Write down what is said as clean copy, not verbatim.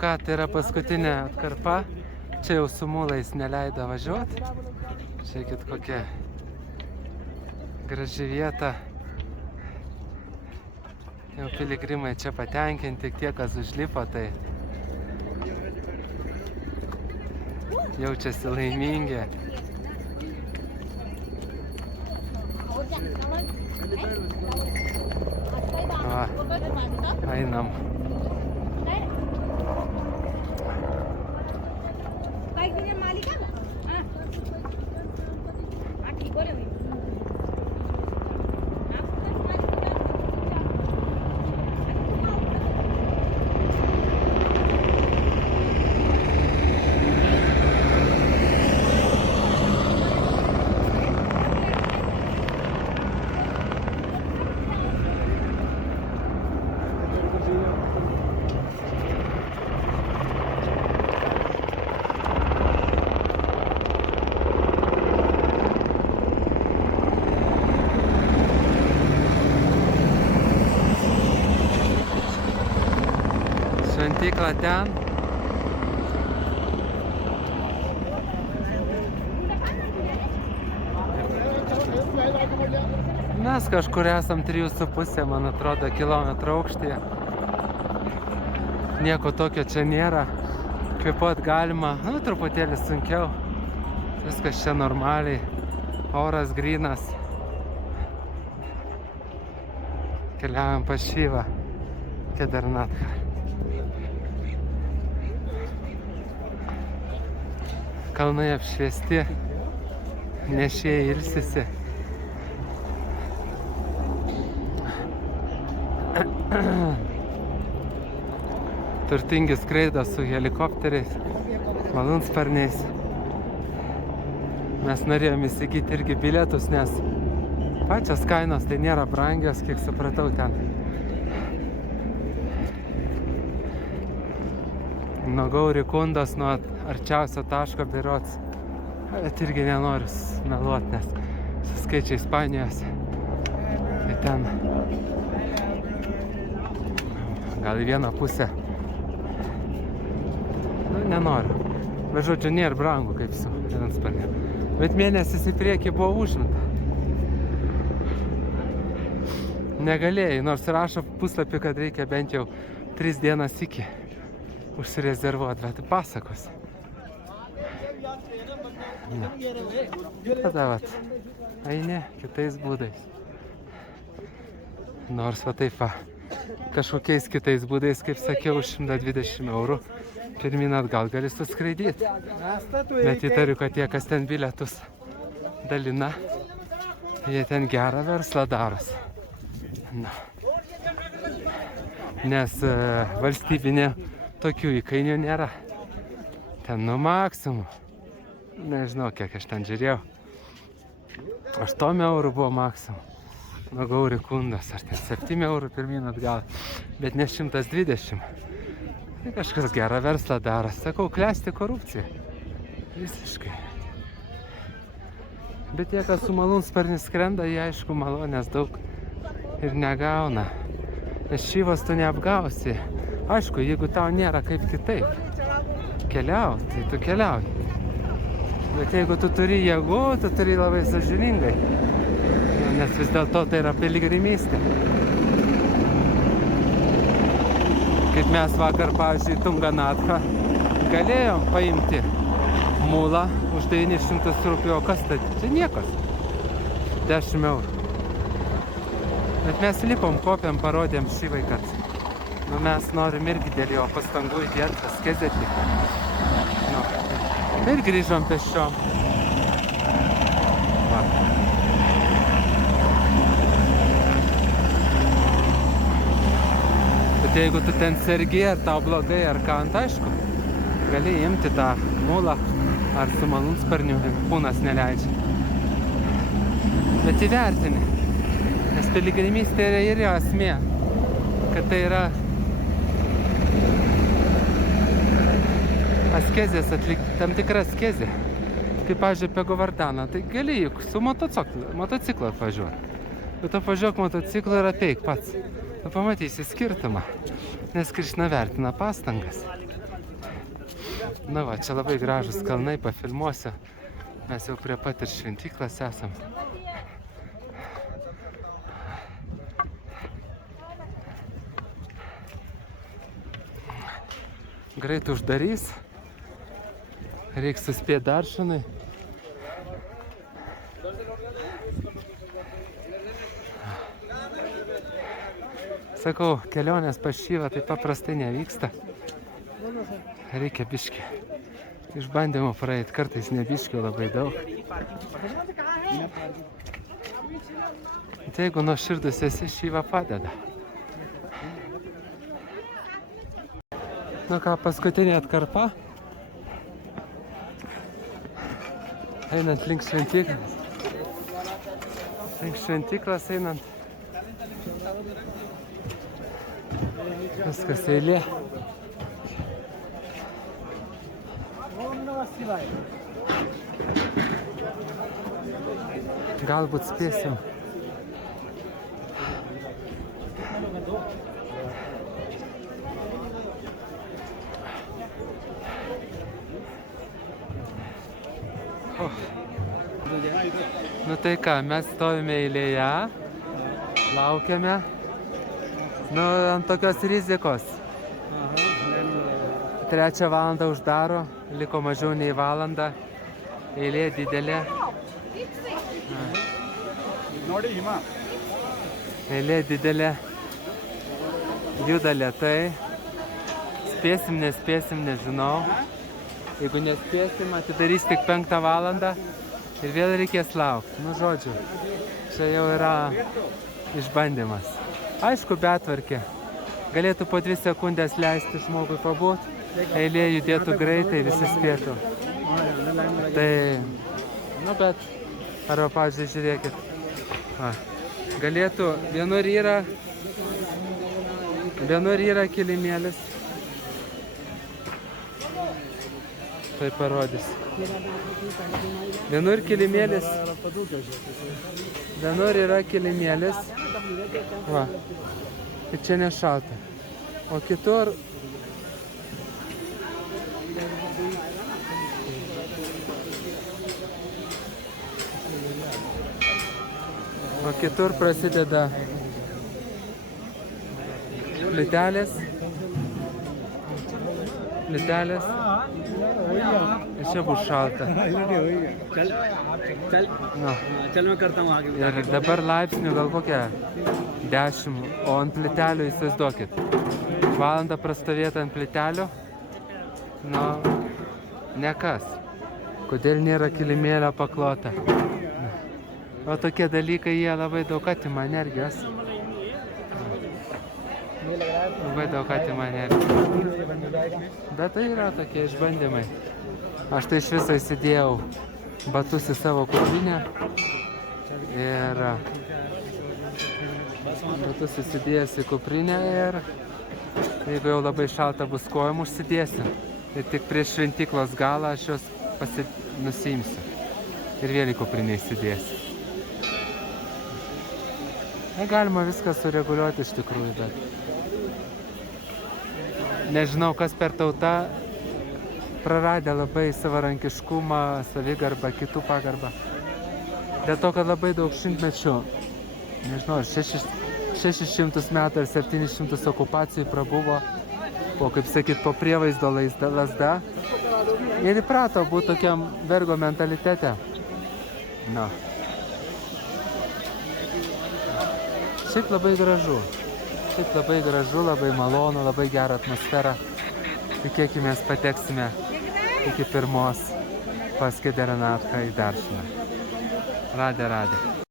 ką, tai yra paskutinė atkarpa. Čia jau su mulais neleido važiuoti. Žiūrėkit, kokia graži vieta. Jau piligrimai čia patenkinti, tie, kas užlipo, tai jaučiasi laimingi. Va, einam. Šventykla ten. Mes kažkur esam 3,5, man atrodo, kilometrų aukštyje. Nieko tokio čia nėra. Kvėpuot galima, truputėlį sunkiau. Viskas čia normaliai. Oras grynas. Keliaujam pas Šyvą Kedarnathą. Kalnai apšviesti, nešėjai ilsisi. Turtingi skraido su helikopteriais, malūnsparniais. Mes norėjom įsigyti irgi bilietus, nes pačios kainos tai nėra brangios, kiek supratau ten. Nuo Gaurikundos, nuo arčiausio taško berods. Bet irgi nenoriu meluoti, nes su skaičiais painiojuosi. Tai ten gal į vieną pusę. Nenoriu. Bet žodžiu, nėra brangu kaip su vienasparniu. Bet mėnesis į priekį buvo užimta. Negalėjai, nors rašo puslapį, kad reikia bent jau 3 dienas iki užsirezervuoti, bet pasakos. Na. Tada vat, eini kitais būdais. Nors va taip va, kažkokiais kitais būdais, kaip sakiau, 120 eurų pirmin atgal gali suskraidyti. Bet įtariu, kad tie, kas ten bilietus dalina, jie ten gerą verslą darosi. Na. Nes valstybinė tokių įkainių nėra. Ten nuo maksimum. Nežinau, kiek aš ten žiūrėjau. 8 eurų buvo maksimum. Nuo Gaurikundos, ar ten 7 eurų pirmin atgal. Bet ne 120. Tai kažkas gerą verslą daro. Sakau, klesti korupcija. Visiškai. Bet tie, kas su malūnsparnis skrenda, jie aišku malonės daug ir negauna. Nes Šyvos tu neapgausi. Aišku, jeigu tau nėra kaip kitaip keliauti, tai tu keliauji. Bet jeigu tu turi jėgų, tu turi labai sąžiningai. Nes vis dėlto tai yra piligrimystė. Kaip mes vakar, pavyzdžiui, Tunganathą galėjom paimti mulą už 900 rūpių, o kas tai? Čia niekas. 10 eurų. Bet mes lipom, kopėm, parodėm Šyvai, kad mes norim irgi dėl jo pastangų įdėti askezėti. Ir grįžom pėsčiom. Va. Bet jeigu tu ten sergi, ar tau blogai, ar ką, ant aišku, gali imti tą mulą, ar su malūnsparniu, kūnas neleidžia. Bet įvertini, nes piligrimystė yra jo esmė, kad tai yra askezės atlikti, tam tikra askezė. Kaip, pavyzdžiui, apie Govardaną, tai gali juk su motociklu atvažiuoti. Bet atvažiuok motociklu ir ateik pats. Tu pamatysi skirtumą, nes Krišna vertina pastangas. Na va, čia labai gražus kalnai, pafilmuosiu. Mes jau prie pat ir šventyklas esam. Greit uždarys. Reiks suspėti dar šunai. Sakau, kelionės pas Šyvą tai paprastai nevyksta. Reikia biškį išbandymų praeit, kartais ne biškį labai daug. Tai jeigu nuoširdus esi, Šyva padeda. Nu ką, paskutinė atkarpa. Einant link šventyklas. Link šventyklas einant. Viskas eilė. Galbūt spėsim. Nu tai ką, mes stovime eilėje, laukiame. Nu, ant tokios rizikos. 3 valandą uždaro, liko mažiau nei valandą. Eilė didelė. Eilė didelė. Juda lėtai. Spėsim, nespėsim, nežinau. Jeigu nespėsim, atidarys tik 5 valandą ir vėl reikės laukti. Nu, žodžiu, čia jau yra išbandymas. Aišku, betvarkė. Galėtų po 2 sekundės leisti žmogui pabūti. Eilė judėtų greitai, visi spėtų. Tai, nu bet, arba, pavyzdžiui, žiūrėkit. Va. Galėtų, vienur yra kilimėlis. Tai parodys. Vienur kilimėlis. Vienur yra kilimėlis. Va. Ir čia nešalta. O kitur... O kitur prasideda plytelės. Plytelės. Ir čia bus šalta. Nu. Ir dabar laipsnių gal kokia 10, o ant plytelių įsivaizduokit. Valandą prastovėti ant plytelių. Nu, nekas. Kodėl nėra kilimėlio paklota? O tokie dalykai, jie labai daug atima energijos. Labai daug atima energijos. Bet tai yra tokie išbandymai. Aš tai iš viso įsidėjau batus į savo kuprinę. Ir batus įsidėjęs į kuprinę ir jeigu jau labai šalta bus kojom užsidėsiu. Ir tik prieš šventyklos galą aš juos nusiimsiu. Ir vėl į kuprinę įsidėsiu. Galima viską sureguliuoti iš tikrųjų, bet nežinau, kas per tauta praradę labai savarankiškumą, savigarbą, kitų pagarbą. Dėl to, kad labai daug šimtmečių, nežinau, 600 metų ar 700 okupacijų prabuvo, po, kaip sakyt, po prievaizdo lazda. Ir įprato būti tokiam vergo mentalitete. Na. Šiaip labai gražu, labai malonu, labai gerą atmosferą. Tikėkimės pateksime iki pirmos pas Kederanatką į Daršną. Radė.